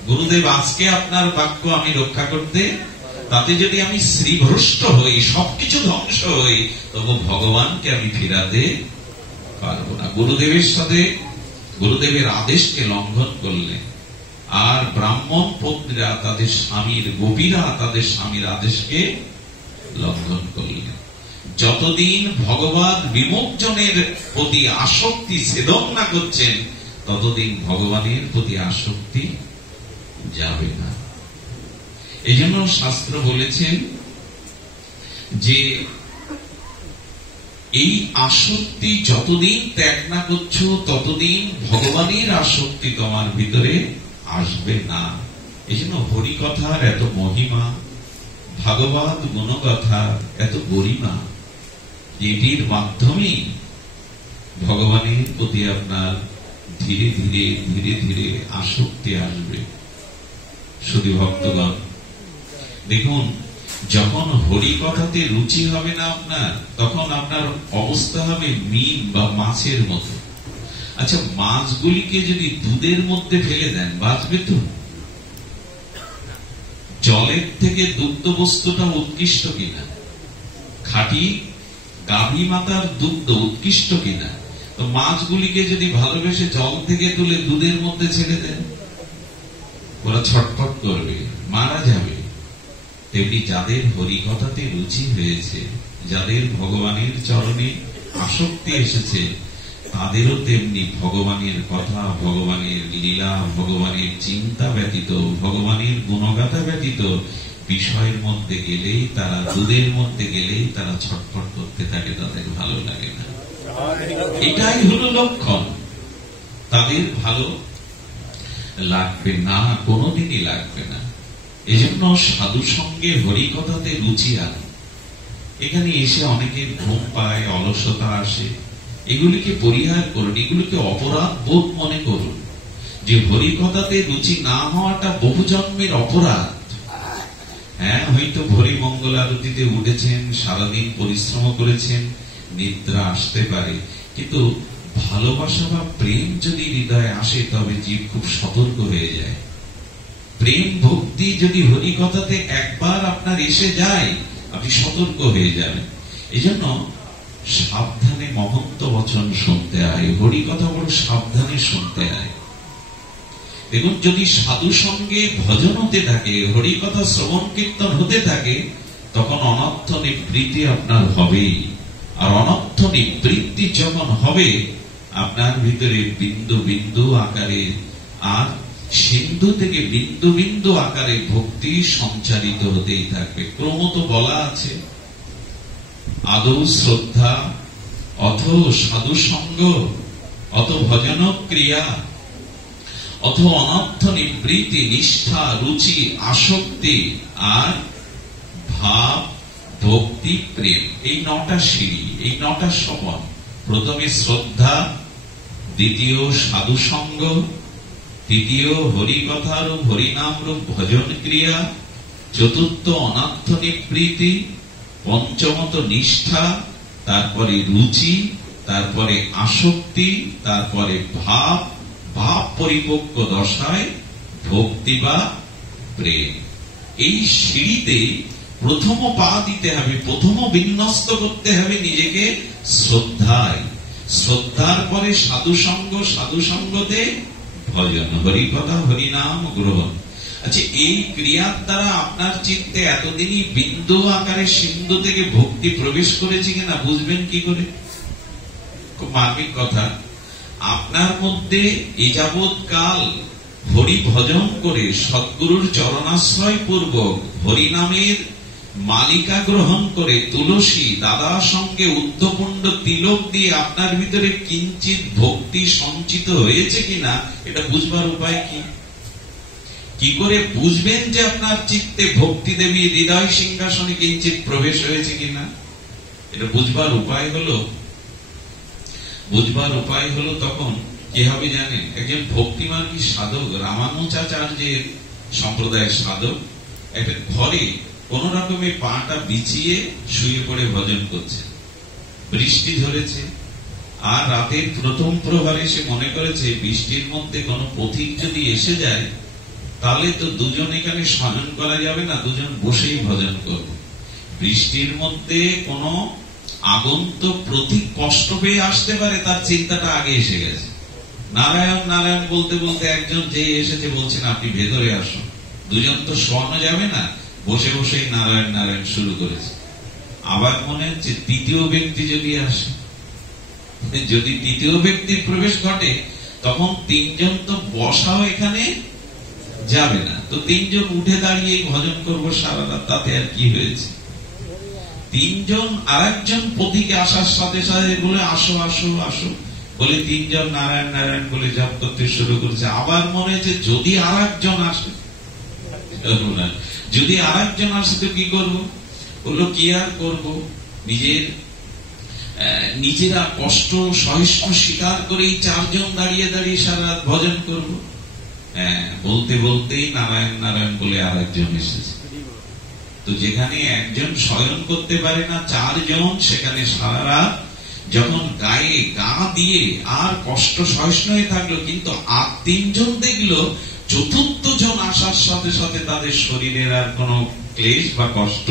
গুরুদেব আজকে আপনার বাক্য আমি রক্ষা করতে, তাতে যদি আমি শ্রীভ্রষ্ট হই, সবকিছু ধ্বংস হই, তবু ভগবানকে আমি ফিরাতে পারবো না। গুরুদেবের সাথে গুরুদেবের আদেশকে লঙ্ঘন করলেন। আর ব্রাহ্মণ পত্নীরা তাদের স্বামীর, গোপীরা তাদের স্বামীর আদেশকে লঙ্ঘন করলেন। যতদিন ভগবান বিমুখজনের প্রতি আসক্তি ছেদন না করছেন, ততদিন ভগবানের প্রতি আসক্তি যাবে না। এই জন্য শাস্ত্র বলেছেন যে এই আসক্তি যতদিন ত্যাগ না করছো, ততদিন ভগবানের আসক্তি তোমার ভিতরে আসবে না। এই জন্য হরিকথার এত মহিমা, ভাগবত গুণকথার এত গরিমা। এটির মাধ্যমেই ভগবানের প্রতি আপনার ধীরে ধীরে ধীরে ধীরে আসক্তি আসবে। শুধু ভক্তগণ দেখুন, যখন হরিকথাতে রুচি হবে না আপনার, তখন আপনার অবস্থা হবে মিন বা মাছের মতো। আচ্ছা, মাছগুলিকে যদি দুধের মধ্যে ফেলে দেন, বাঁচবে তো? জলের থেকে দুগ্ধ বস্তুটা উৎকৃষ্ট কিনা? খাঁটি গাভী মাতার দুগ্ধ উৎকৃষ্ট কিনা? তো মাছগুলিকে যদি ভালোবেসে জল থেকে তুলে দুধের মধ্যে ছেড়ে দেন, ওরা ছটফট করবে, মারা যাবে। তেমনি যাদের হরিকথাতে রুচি হয়েছে, যাদের ভগবানের চরণে আসক্তি এসেছে, তাদেরও তেমনি ভগবানের কথা, ভগবানের লীলা, ভগবানের চিন্তা ব্যতীত, ভগবানের গুণগাথা ব্যতীত বিষয়ের মধ্যে গেলেই তারা, দুধের মধ্যে গেলেই তারা ছটফট করতে থাকে, তাদের ভালো লাগে না। এটাই হলো লক্ষণ। তাদের ভালো লাগবে না, কোনোদিনই লাগবে না। এজন্য সাধু সঙ্গে হরিকথাতে রুচি আনে। এখানে এসে অনেকের ঘুম পায়, অলসতা আসে, এগুলিকে পরিহার করুন, এগুলিকে অপরাধ বোধ মনে করুন। যে হরিকথাতে রুচি না হওয়াটা বহু জন্মের অপরাধ। হ্যাঁ, হয়তো ভরি মঙ্গল আরতিতে উঠেছেন, সারাদিন পরিশ্রম করেছেন, নিদ্রা আসতে পারে, কিন্তু ভালোবাসা বা প্রেম যদি হৃদয়ে আসে তবে জীব খুব সতর্ক হয়ে যায়। প্রেম ভক্তি যদি হরিকথাতে একবার আপনার এসে যায়, আপনি সতর্ক হয়ে যাবেন। এই জন্য সাবধানে মহন্ত বচন শুনতে হয়, হরিকথা বড় সাবধানে শুনতে হয়। দেখুন, যদি সাধু সঙ্গে ভজন হতে থাকে, হরিকথা শ্রবণ কীর্তন হতে থাকে, তখন অনর্থ নিবৃত্তি আপনার হবেই। আর অনর্থ নিবৃত্তি যখন হবে, আপনার ভিতরে বিন্দু বিন্দু আকারে, আর সিন্ধু থেকে বিন্দু বিন্দু আকারে ভক্তি সঞ্চারিত হতেই থাকবে। ক্রমত বলা আছে, আদৌ শ্রদ্ধা, অথ সাধু সঙ্গ, অত ভজন ক্রিয়া, অথ অনর্থ নিবৃত্তি, নিষ্ঠা, রুচি, আসক্তি, আর ভাব, ভক্তি, প্রেম। এই 9টা সিঁড়ি, এই 9টা সোপান। প্রথমে শ্রদ্ধা, দ্বিতীয় সাধু সঙ্গ, তৃতীয় হরিকথারূপ হরিনামরূপ ভজন ক্রিয়া, চতুর্থ অনর্থ নিবৃত্তি, পঞ্চমত নিষ্ঠা, তারপরে রুচি, তারপরে আসক্তি, তারপরে ভাব, ভাব পরিপক্ক দশায় ভক্তি বা প্রেম। এই সিঁড়িতে প্রথম পা দিতে হবে, প্রথম বিন্যস্ত করতে হবে নিজেকে শ্রদ্ধায়। শ্রদ্ধার পরে সাধু সঙ্গ, সাধু সঙ্গতে ভজন, হরিকথা, হরিনাম গ্রহণ। আচ্ছা, এই ক্রিয়ার দ্বারা আপনার চিত্তে এতদিনই বিন্দু আকারে সিন্ধু থেকে ভক্তি প্রবেশ করেছে কিনা বুঝবেন কি করে? খুব মার্মিক কথা। আপনার মধ্যে এ যাবৎ কাল হরি ভজন করে সদ্গুরুর চরণাশ্রয় পূর্বক হরিনামের মালিকা গ্রহণ করে তুলসী দাদার সঙ্গে উদ্ধপুণ্ড তিলক দিয়ে আপনার ভিতরে কিঞ্চিত ভক্তি সঞ্চিত হয়েছে কিনা, এটা বুঝবার উপায় কি? কি করে বুঝবেন যে আপনার চিত্তে ভক্তি দেবী হৃদয় সিংহাসনে কিঞ্চিত প্রবেশ হয়েছে কিনা? এটা বুঝবার উপায় হলো তখন কি হবে জানেন? একজন ভক্তিমানী সাধক, রামানুজাচার্যের সম্প্রদায়ের সাধক, একটা ঘরে কোন রকমে পাটা বিছিয়ে শুয়ে পড়ে ভজন করছে। বৃষ্টি ধরেছে, আর রাতের প্রথম প্রহরে সে মনে করেছে বৃষ্টির মধ্যে কোন পথিক যদি এসে যায় তাহলে তো দুজন এখানে শয়ন করা যাবে না, দুজন বসেই ভজন করব। বৃষ্টির মধ্যে কোন আগন্তুক প্রতীক কষ্ট পেয়ে আসতে পারে, তার চিন্তাটা আগে এসে গেছে। নারায়ণ নারায়ণ বলতে বলতে একজন যে এসেছে বলছেন আপনি ভেতরে আসুন। দুজন তো শোয়ানো যাবে না, বসে বসেই নারায়ণ নারায়ণ শুরু করেছে। আবার মনে হচ্ছে তৃতীয় ব্যক্তি যদি আসে, যদি তৃতীয় ব্যক্তির প্রবেশ ঘটে তখন তিনজন তো বসাও এখানে যাবে না, তো তিনজন উঠে দাঁড়িয়ে ভজন করবো সারা রাত, তাতে আর কি হয়েছে? তিনজন আরেকজন পথিকে আসার সাথে সাথে বলে আসো আসো আসো বলে তিনজন নারায়ণ নারায়ণ বলে জপ করতে শুরু করেছে। আবার মনে হয়েছে যদি আরেকজন আসে, যদি আরেকজন আসে তো কি করবো? বললো কি আর করবো, নিজেরা কষ্ট সহিষ্ণু স্বীকার করেই চারজন দাঁড়িয়ে দাঁড়িয়ে সারা রাত ভজন করবো। বলতে বলতেই নারায়ণ নারায়ণ বলে আরেকজন এসেছে। তো যেখানে একজন শয়ন করতে পারে না চারজন, সেখানে সারা রাত যখন গায়ে গা দিয়ে আর কষ্ট সহিষ্ণু হয়ে থাকলো, কিন্তু আর তিনজন দেখলো চতুর্থ জন আসার সাথে সাথে তাদের শরীরের আর কোন ক্লেশ বা কষ্ট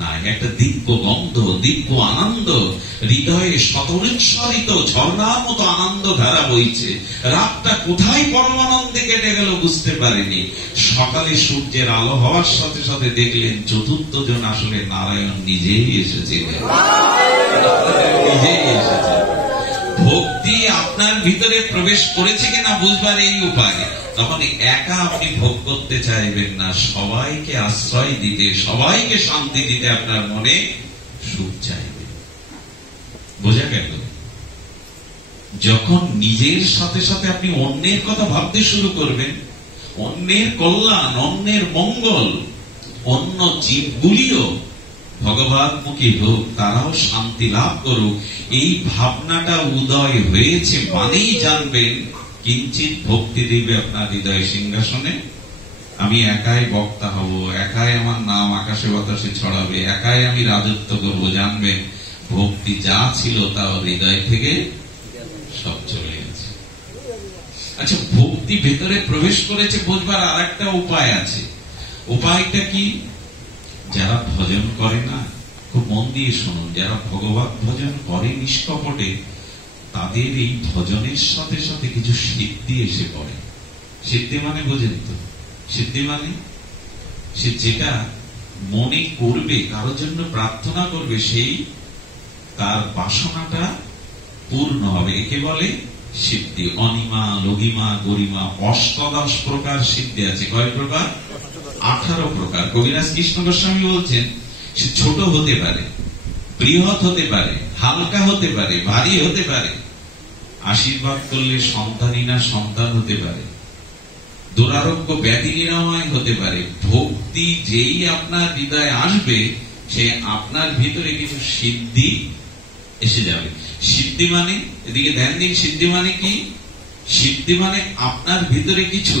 নাই। একটা দিব্য গন্ধ, দিব্য আনন্দ, হৃদয়ে শতরিৎসরিত ঝর্ণার মতো আনন্দ ধারা বইছে। রাতটা কোথায় পরমানন্দে কেটে গেল বুঝতে পারেনি। সকালে সূর্যের আলো হওয়ার সাথে সাথে দেখলেন চতুর্থ জন আসলে নারায়ণ নিজেই এসেছিলেন, নিজেই এসেছেন। ভক্তি আপনার ভিতরে প্রবেশ করেছে কিনা বুঝবার এই উপায়। তখন একা আপনি ভোগ করতে চাইবেন না, সবাইকে আশ্রয় দিতে, সবাইকে শান্তি দিতে আপনার মনে সুখ চাইবে। বোঝা গেল? যখন নিজের সাথে সাথে আপনি অন্যের কথা ভাবতে শুরু করবেন, অন্যের কল্যাণ, অন্যের মঙ্গল, অন্য জীবগুলিও ভগবানমুখী হোক, তারাও শান্তি লাভ করুক, এই ভাবনাটা উদয় হয়েছে মানেই জানবেন কিঞ্চিত ভক্তি দিবে আপনার হৃদয় সিংহাসনে। আমি একাই বক্তা হব, একাই আমার নাম আকাশে বাতাসে ছড়াবে, একাই আমি রাজত্ব করব, জানবেন ভক্তি যা ছিল তাও হৃদয় থেকে সব চলে গেছে। আচ্ছা, ভক্তি ভেতরে প্রবেশ করেছে বুঝবার আর একটা উপায় আছে। উপায়টা কি? যারা ভজন করে না, খুব মন দিয়ে শুনুন, যারা ভগবত ভজন করে নিষ্কপটে, তাদের এই ভজনের সাথে সাথে কিছু সিদ্ধি এসে পড়ে। সিদ্ধি মানে বোঝেন তো? সিদ্ধি মানে সে যেটা মনে করবে, কারোর জন্য প্রার্থনা করবে, সেই তার বাসনাটা পূর্ণ হবে। একে বলে সিদ্ধি। অনিমা, লঘিমা, গরিমা, অষ্টাদশ প্রকার সিদ্ধি আছে। কয় প্রকার? 18 প্রকার। কবিরাজ কৃষ্ণ গোস্বামী বলছেন, সে ছোট হতে পারে, বৃহৎ হতে পারে, হালকা হতে পারে, ভারী হতে পারে। আশীর্বাদ করলে সন্তানিনা সন্তান হতে পারে, দুরারোগ্য ব্যাধি নিরাময় হতে পারে। ভক্তি যেই আপনার হৃদয়ে আসবে, সে আপনার ভিতরে কিছু সিদ্ধি এসে যাবে। সিদ্ধি মানে, এদিকে ধ্যান দিন, সিদ্ধি মানে কি? সিদ্ধি মানে আপনার ভিতরে কিছু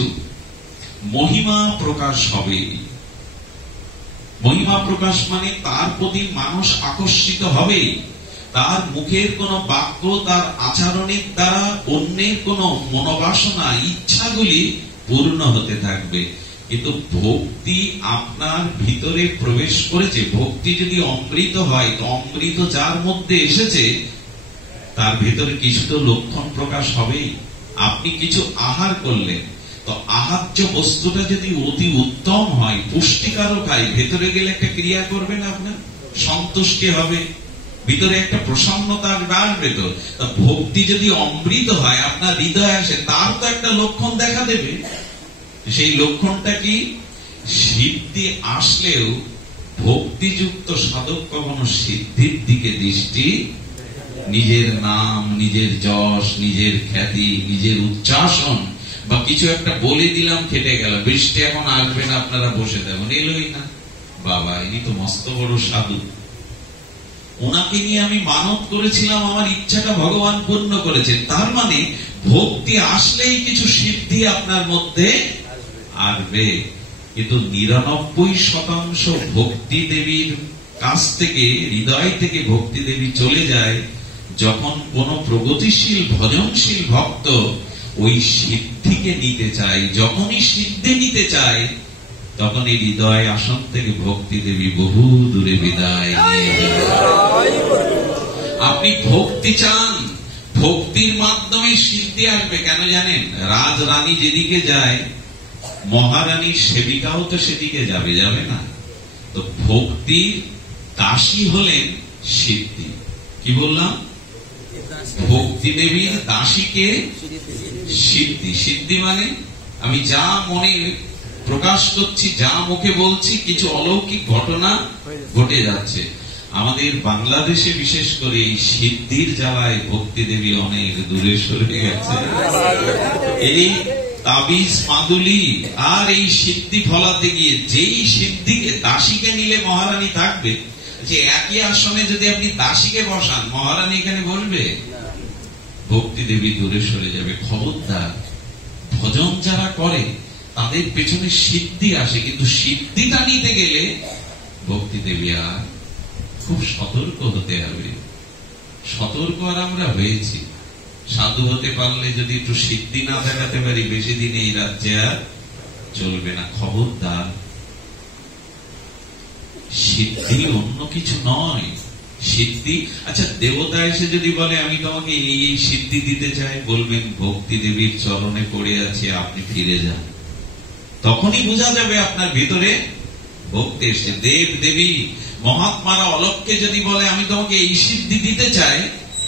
মহিমা প্রকাশ হবে। মহিমা প্রকাশ মানে তার প্রতি মানুষ আকর্ষিত হবে, তার মুখের কোন বাক্য, তার আচরণের দ্বারা অন্যের কোন মনোবাসনা, ইচ্ছাগুলি পূর্ণ হতে থাকবে। কিন্তু ভক্তি আপনার ভিতরে প্রবেশ করেছে। ভক্তি যদি অমৃত হয়, তো অমৃত যার মধ্যে এসেছে তার ভিতরে কিছু তো লক্ষণ প্রকাশ হবেই। আপনি কিছু আহার করলেন, তো আহার্য বস্তুটা যদি অতি উত্তম হয়, পুষ্টিকারক হয়, ভেতরে গেলে একটা ক্রিয়া করবে না, আপনার সন্তুষ্টি হবে, ভিতরে একটা প্রসন্নতা আসবে। তো ভক্তি যদি অমৃত হয়, আপনার হৃদয়ে আসে, তার তো একটা লক্ষণ দেখা দেবে। সেই লক্ষণটা কি? সিদ্ধি আসলেও ভক্তিযুক্ত সাধক কখনো সিদ্ধির দিকে দৃষ্টি, নিজের নাম, নিজের যশ, নিজের খ্যাতি, নিজের উচ্চাসন, বা কিছু একটা বলে দিলাম কেটে গেল, বৃষ্টি এখন আসবে না, আপনারা বসে থাকুন, এলোই না, বাবা ইনি তো মস্ত বড় সাধু, ওনাকে নিয়ে আমি মানত করেছিলাম, আমার ইচ্ছাটা ভগবান পূর্ণ করেছে। তার মানে ভক্তি আসলেই কিছু সিদ্ধি আপনার মধ্যে আসবে। কিন্তু 99% ভক্তি দেবীর কাছ থেকে, হৃদয় থেকে ভক্তি দেবী চলে যায় যখন কোন প্রগতিশীল ভজনশীল ভক্ত ওই সিদ্ধিকে নিতে চায়। যখনই সিদ্ধি নিতে চায়, তখন এই হৃদয় আসন থেকে ভক্তি দেবী বহু দূরে বিদায় নিয়ে যায়। আপনি ভক্তি চান, ভক্তির মাধ্যমে সিদ্ধি আসবে। কেন জানেন? রাজরানী যেদিকে যায়, মহারানীর সেবিকাও তো সেদিকে যাবে, যাবে না? তো ভক্তির দাসী হলেন সিদ্ধি। কি বললাম? ভক্তি দেবীর দাসীকে সিদ্ধি। সিদ্ধি মানে আমি যা মনে প্রকাশ করছি, যা মুখে বলছি, কিছু অলৌকিক ঘটনা ঘটে যাচ্ছে। আমাদের বাংলাদেশে বিশেষ করে এই সিদ্ধির জ্বালায় ভক্তি দেবী অনেক দূরে সরে গেছে। এই তাবিজ মাদুলি আর এই সিদ্ধি ফলাতে গিয়ে, যেই সিদ্ধিকে দাসীকে নিলে মহারানী থাকবে, যে একই আসনে যদি আপনি দাসীকে বসান, মহারানী এখানে বলবে, ভক্তি দেবী দূরে সরে যাবে। খবরদার, ভজন যারা করে তাদের পেছনে সিদ্ধি আসে, কিন্তু সিদ্ধিটা নিতে গেলে ভক্তি দেবী আর খুব সতর্ক হতে হবে। সতর্ক আর আমরা হয়েছি। সাধু হতে পারলে যদি একটু সিদ্ধি না দেখাতে পারি, বেশি দিন এই রাজ্যে আর চলবে না। খবরদার, সিদ্ধি অন্য কিছু নয়। সিদ্ধি, আচ্ছা দেবতা এসে যদি বলে আমি তোমাকে এই সিদ্ধি দিতে চাই, বলবেন ভক্তি দেবীর চরণে পড়ে আছে, আপনি ফিরে যান। তখনই বোঝা যাবে আপনার ভিতরে ভক্তি এসে। দেব দেবী মহাত্মারা অলক্ষ্যে যদি বলে আমি তোমাকে এই সিদ্ধি দিতে চাই,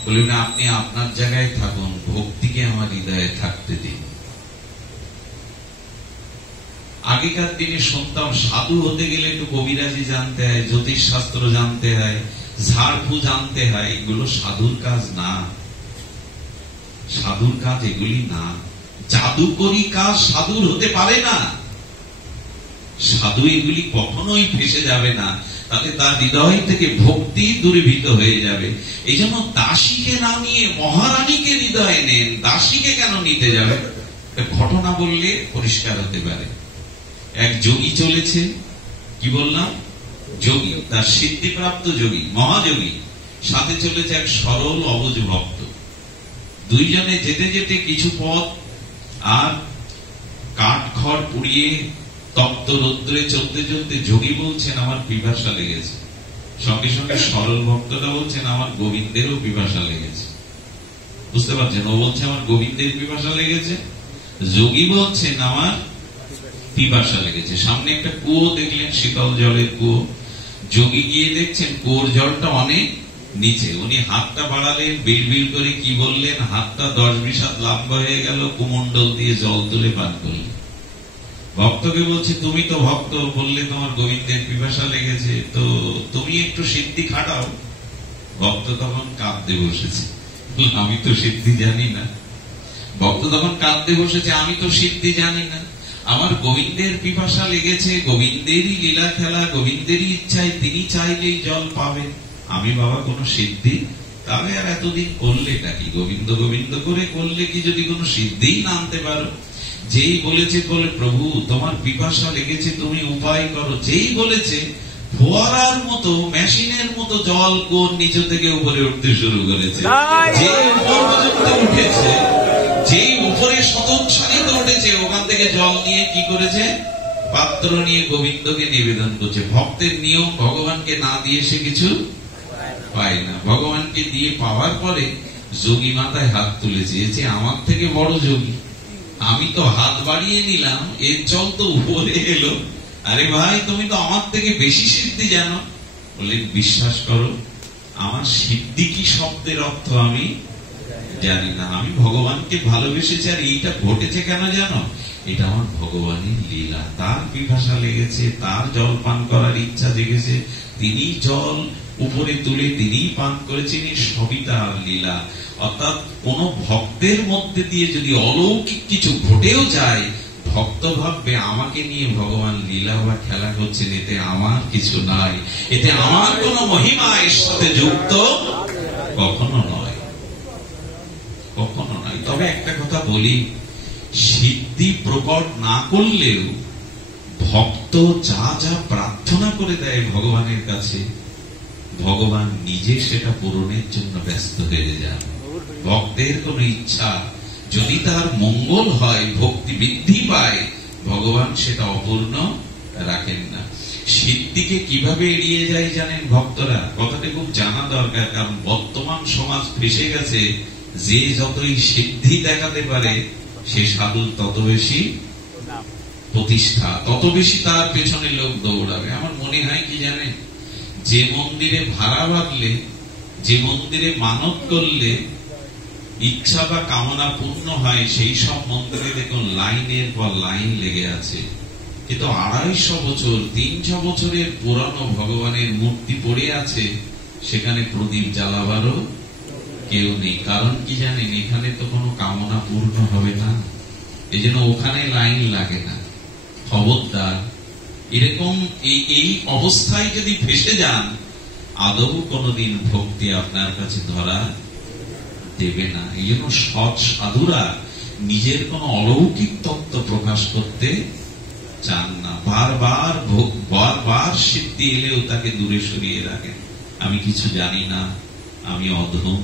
বললেন আপনি আপনার জায়গায় থাকুন, ভক্তিকে আমার হৃদয়ে থাকতে দিন। আগেকার দিনে শুনতাম সাধু হতে গেলে একটু কবিরাজি জানতে হয়, জ্যোতিষ শাস্ত্র জানতে হয়, ঝাড়ফু জানতে হয়। এগুলো সাধুর কাজ না, সাধুর কাজ এগুলি না। জাদুকরি কাজ সাধুর হতে পারে না। সাধু এগুলি কখনোই ফেসে যাবে না, তাতে তার হৃদয় থেকে ভক্তি দূরীভূত হয়ে যাবে। এই জন্য দাসীকে না নিয়ে মহারানীকে হৃদয়ে নেন। দাসীকে কেন নিতে যাবে? ঘটনা বললে পরিষ্কার হতে পারে। এক যোগী চলেছে, কি বললাম, যোগী, তার সিদ্ধিপ্রাপ্ত যোগী, মহাযোগী, সাথে চলেছে এক সরল অবুঝ ভক্ত। দুইজনে যেতে যেতে কিছু পথ আর কাঠ খড় পুড়িয়ে তপ্ত রৌদ্রে চলতে চলতে যোগী বলছেন আমার পিপাসা লেগেছে, সঙ্গে সঙ্গে সরল ভক্তটা বলছেন আমার গোবিন্দেরও পিপাসা লেগেছে। বুঝতে পারছেন? ও বলছে আমার গোবিন্দের পিপাসা লেগেছে, যোগী বলছেন আমার পিপাসা লেগেছে। সামনে একটা কুয়ো দেখলেন, শীতল জলের কুয়ো। যোগী গিয়ে দেখছেন কুয়োর জলটা অনেক নিচে। উনি হাতটা বাড়ালেন, বিড়বিড় করে কি বললেন, হাতটা 10-20 হাত লম্বা হয়ে গেল, কুমন্ডল দিয়ে জল তুলে পান করলেন। ভক্তকে বলছে তুমি তো ভক্ত, বললে তোমার গোবিন্দের পিপাসা লেগেছে, তো তুমি একটু সিদ্ধি খাটাও। ভক্ত তখন কাঁদতে বসেছে, আমি তো সিদ্ধি জানি না। ভক্ত তখন কাঁদতে বসেছে, আমি তো সিদ্ধি জানি না, আমার গোবিন্দের পিপাসা লেগেছে, গোবিন্দেরই লীলা খেলা, গোবিন্দেরই ইচ্ছায় তিনি চাইলেই জল পাবেন। আমি বাবা কোন সিদ্ধি? তবে আর এতদিন করলে নাকি গোবিন্দ গোবিন্দ করে করলে কি যদি কোনো সিদ্ধিই না আনতে পারো? যেই বলেছে বলে প্রভু তোমার পিপাসা লেগেছে তুমি উপায় করো, যেই বলেছে ফোয়ারার মতো মেশিনের মতো জল কোন নিচে থেকে উপরে উঠতে শুরু করেছে। যেই উপর পর্যন্ত উঠেছে, যেই উপরে শতচ্ছাদিত উঠেছে, ওখান থেকে জল নিয়ে কি করেছে, পাত্র নিয়ে গোবিন্দকে নিবেদন করছে। ভক্তের নিয়ম ভগবানকে না দিয়ে সে কিছু পায় না। ভগবানকে দিয়ে পাওয়ার পরে যোগী মাথায় হাত তুলে চেয়েছে, আমার থেকে বড় যোগী, আমি তো হাত বাড়িয়ে নিলাম, এর জল তো উপরে এলো। আরে ভাই তুমি তো আমার থেকে বেশি সিদ্ধি জানো। বললেন বিশ্বাস করো আমার সিদ্ধি কি শব্দের অর্থ আমি জানি না, আমি ভগবানকে ভালোবেসেছি। আর এইটা ঘটেছে কেন জানো? এটা আমার ভগবানের লীলা। তার পিপাসা লেগেছে, তার জল পান করার ইচ্ছা জেগেছে, তিনি জল উপরে তুলে তিনি পান করেছেন, সবই তার লীলা। অর্থাৎ কোন ভক্তের মধ্যে দিয়ে যদি অলৌকিক কিছু ঘটেও যায়, ভক্ত ভাববে আমাকে নিয়ে ভগবান লীলা বা খেলা করছেন, এতে আমার কিছু নাই, এতে আমার কোন মহিমা এর সাথে যুক্ত কখনো নয়, কখনো নয়। তবে একটা কথা বলি, সিদ্ধি প্রকট না করলেও ভক্ত যা যা প্রার্থনা করে দেয় ভগবানের কাছে, ভগবান নিজে সেটা পূরণের জন্য ব্যস্ত হয়ে যান। ভক্তের কোন ইচ্ছা যদি তার মঙ্গল হয়, ভক্তি বৃদ্ধি পায়, ভগবান সেটা অপূর্ণ রাখেন না। সিদ্ধিকে কিভাবে এড়িয়ে যায় জানেন ভক্তরা? কথাটা খুব জানা দরকার, কারণ বর্তমান সমাজ ফেসে গেছে, যে যতই সিদ্ধি দেখাতে পারে সে সাধু তত বেশি প্রতিষ্ঠা, তত বেশি তার পেছনে লোক দৌড়াবে। আমার মনে হয় কি জানেন, যে মন্দিরে ভাড়া বাঁধলে, যে মন্দিরে মানত করলে ইচ্ছা বা কামনা পূর্ণ হয়, সেই সব মন্দিরে দেখুন লাইনের পর লাইন লেগে আছে। কিন্তু 250 বছর 300 বছরের পুরানো ভগবানের মূর্তি পড়ে আছে, সেখানে প্রদীপ জ্বালাবারও কেউ নেই। কারণ কি জানেন, এখানে তো কোনো কামনা পূর্ণ হবে না, এই জন্য ওখানে লাইন লাগে না। খবরদার, এরকম এই অবস্থায় যদি ফেসে যান, আদৌ কোনদিন ভক্তি আপনার কাছে ধরা দেবে না। এই জন্য সৎ সাধুরা নিজের কোন অলৌকিক তত্ত্ব প্রকাশ করতে চান না। বারবার সিদ্ধি এলেও তাকে দূরে সরিয়ে রাখেন। আমি কিছু জানি না, আমি অধম,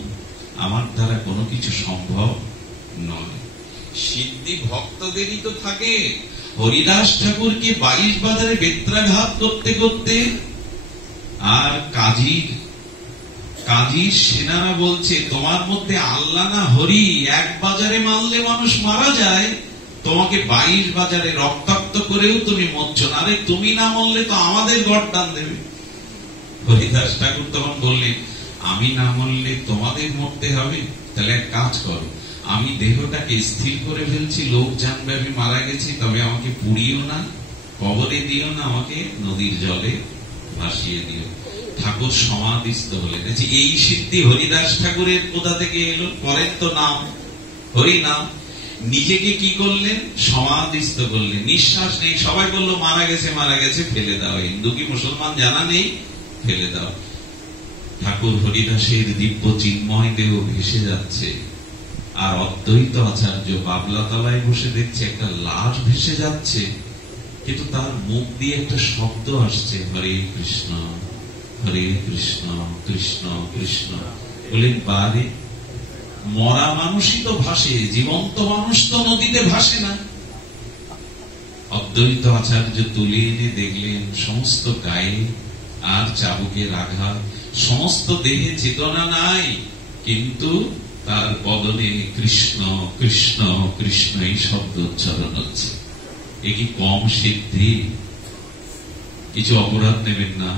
আমার দ্বারা কোনো কিছু সম্ভব নয়। সিদ্ধি ভক্তদেরই তো থাকে। হরিদাস ঠাকুরকে 22 বাজারে বেত্রাঘাত করতে করতে, আর কাজীর সেনারা বলছে তোমার মধ্যে আল্লাহ না হরি, এক বাজারে মারলে মানুষ মারা যায়, তোমাকে 22 বাজারে রক্তাক্ত করেও তুমি মরছ না, আরে তুমি না মরলে তো আমাদের গর্দান দেবে। হরিদাস ঠাকুর তখন বললেন আমি না মরলে তোমাদের মরতে হবে। তাহলে এক কাজ করো, আমি দেহটাকে স্থির করে ফেলছি, লোক জানবে আমি মারা গেছি, তবে আমাকে পুড়িও না, কবরে দিও না, আমাকে নদীর জলে ভাসিয়ে দিও। ঠাকুর সমাধিস্থ হলেন। এই সিদ্ধি হরিদাস ঠাকুরের কোথা থেকে এলো? পরের তো নাম হরি নাম। নিজেকে কি করলেন? সমাধিস্থ করলেন। নিঃশ্বাস নেই, সবাই বললো মারা গেছে মারা গেছে, ফেলে দাও। হিন্দু কি মুসলমান জানা নেই, ফেলে দাও। ঠাকুর হরিদাসের দিব্য চিন্ময় দেহ ভেসে যাচ্ছে, আর অদ্বৈত আচার্য বাবলা তলায় বসে দেখছে একটা লাশ ভেসে যাচ্ছে, কিন্তু তার মুখ দিয়ে একটা শব্দ আসছে, হরে কৃষ্ণ কৃষ্ণ কৃষ্ণ। বলেন বারে, মরা মানুষই তো ভাসে, জীবন্ত মানুষ তো নদীতে ভাসে না। অদ্বৈত আচার্য তুলে এনে দেখলেন সমস্ত গায়ে আর চাবুকের আঘাত, সমস্ত দেহে চেতনা নাই, কিন্তু তার বদনে কৃষ্ণ কৃষ্ণ কৃষ্ণ এই শব্দ উচ্চারণ হচ্ছে। এ কি কম সিদ্ধি? কিছু অপরাধ নেবেন না।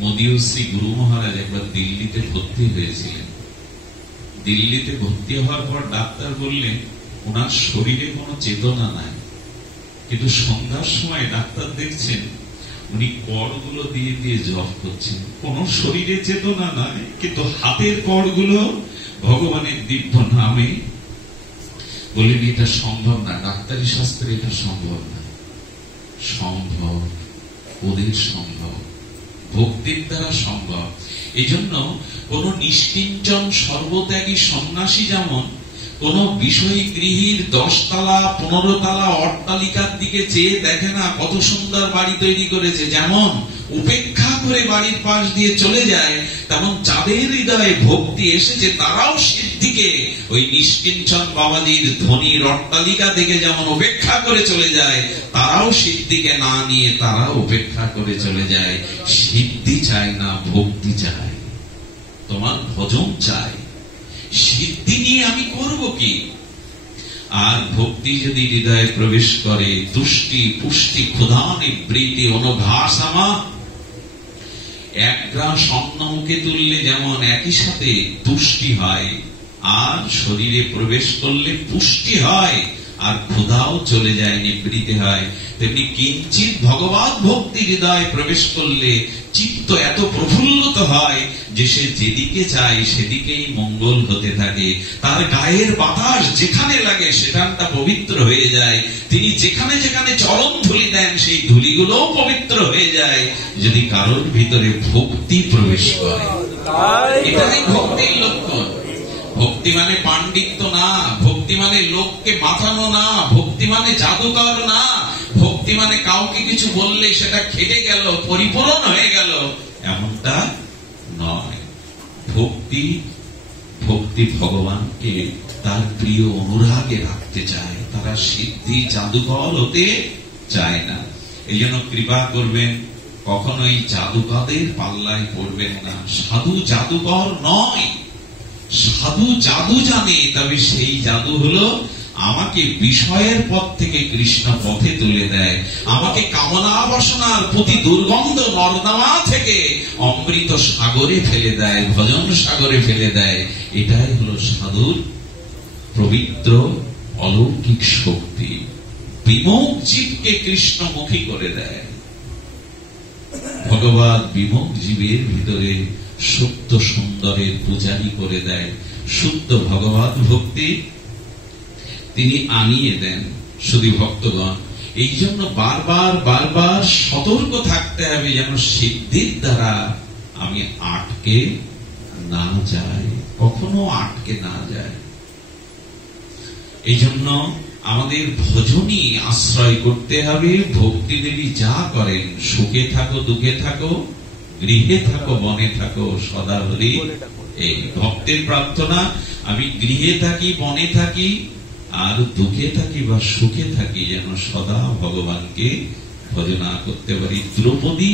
মোদীয় শ্রী গুরু মহারাজ একবার দিল্লিতে ভর্তি হয়েছিলেন। দিল্লিতে ভর্তি হওয়ার পর ডাক্তার বললেন ওনার শরীরে কোনো চেতনা নাই, কিন্তু সন্ধ্যার সময় ডাক্তার দেখছেন উনি কড়গুলো দিয়ে দিয়ে জপ করছেন। কোন শরীরে চেতনা নাই, কিন্তু হাতের কড়গুলো ভগবানের দিব্য নামে। বলেন এটা সম্ভব না, ডাক্তারি শাস্ত্রে এটা সম্ভব না। সম্ভব, ওদের সম্ভব, ভক্তির দ্বারা সম্ভব। এই জন্য কোন নিষ্কিঞ্চন সর্বত্যাগী সন্ন্যাসী যেমন কোন বিষয় গৃহীর 10 তলা 15 তলা অট্টালিকার দিকে চেয়ে দেখে না কত সুন্দর বাড়ি তৈরি করেছে, যেমন উপেক্ষা করে বাড়ির পাশ দিয়ে চলে যায়, তেমন যাদের হৃদয়ে ভক্তি এসেছে তারাও সিদ্ধিকে ওই নিষ্কিঞ্চন বাবাজির ধনীর অট্টালিকা থেকে যেমন উপেক্ষা করে চলে যায়, তারাও সিদ্ধিকে না নিয়ে তারাও উপেক্ষা করে চলে যায়। সিদ্ধি চায় না, ভক্তি চায়, তোমার ভজন চাই। সিদ্ধি নিয়ে আমি করব কি? আর ভক্তি যদি হৃদয়ে প্রবেশ করে, তুষ্টি পুষ্টি ক্ষুধা নিবৃত্তি অনুভাস আমা, এক গ্রাস অন্ন মুখে তুললে যেমন একই সাথে তুষ্টি হয়, আর শরীরে প্রবেশ করলে পুষ্টি হয়, আর ক্ষুধাও চলে যায়, নিবৃত্তি হয়, তেমনি কিঞ্চিত ভগবত ভক্তি হৃদয়ে প্রবেশ করলে চিত্ত এত প্রফুল্লিত হয় যে সে যেদিকে চায় সেদিকেই মঙ্গল হতে থাকে। তার গায়ের বাতাস যেখানে লাগে সেখানটা পবিত্র হয়ে যায়। তিনি যেখানে যেখানে চরণ ধুলি দেন সেই ধুলিগুলোও পবিত্র হয়ে যায়, যদি কারোর ভিতরে ভক্তি প্রবেশ করে। এটাই ভক্তির লক্ষণ। ভক্তি মানে পাণ্ডিত্য না, ভক্তি মানে লোককে মাথানো না, ভক্তি মানে জাদুকর না, ভক্তি মানে কাউকে কিছু বললে সেটা খেটে গেল, পরিপূরণ হয়ে গেল, এমনটা নয়। ভক্তি ভক্তি ভগবানকে তার প্রিয় অনুরাগে রাখতে চায়, তারা সিদ্ধি জাদুকর হতে চায় না। এই জন্য কৃপা করবেন, কখনোই জাদুকরদের পাল্লায় পড়বেন না। সাধু জাদুকর নয়, সাধু জাদু জানে, তবে সেই জাদু হলো আমাকে বিষয়ের পথ থেকে কৃষ্ণ পথে তুলে দেয়, আমাকে কামনা বাসনার প্রতি দুর্গন্ধ নর্দমা থেকে অমৃত সাগরে ফেলে দেয়, ভজন সাগরে ফেলে দেয়। এটাই হলো সাধুর পবিত্র অলৌকিক শক্তি। বিমুখ জীবকে কৃষ্ণমুখী করে দেয়। ভগবান বিমুখ জীবের ভিতরে সত্য সুন্দরের পূজারি করে দেয়। শুদ্ধ ভগবত ভক্তি তিনি আনিয়ে দেন শুধু ভক্তগণ। এই জন্য বারবার বারবার সতর্ক থাকতে হবে যেন সিদ্ধির দ্বারা আমি আটকে না যাই, কখনো আটকে না যায়। এই জন্য আমাদের ভজনই আশ্রয় করতে হবে। ভক্তি দেবী যা করেন, সুখে থাকো দুঃখে থাকো, গৃহে থাকো বনে থাকো, সদা হরি। এই ভক্তের প্রার্থনা, আমি গৃহে থাকি বনে থাকি আর দুঃখে থাকি বা সুখে থাকি, যেন সদা ভগবানকে ভজনা করতে পারি। দ্রৌপদী